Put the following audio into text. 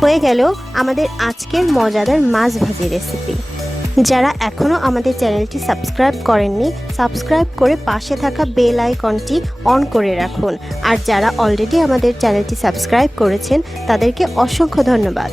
হয়ে গেল আমাদের আজকের মজাদার মাছ ভাজি রেসিপি। যারা এখনও আমাদের চ্যানেলটি সাবস্ক্রাইব করেননি, সাবস্ক্রাইব করে পাশে থাকা বেল আইকনটি অন করে রাখুন। আর যারা অলরেডি আমাদের চ্যানেলটি সাবস্ক্রাইব করেছেন তাদেরকে অসংখ্য ধন্যবাদ।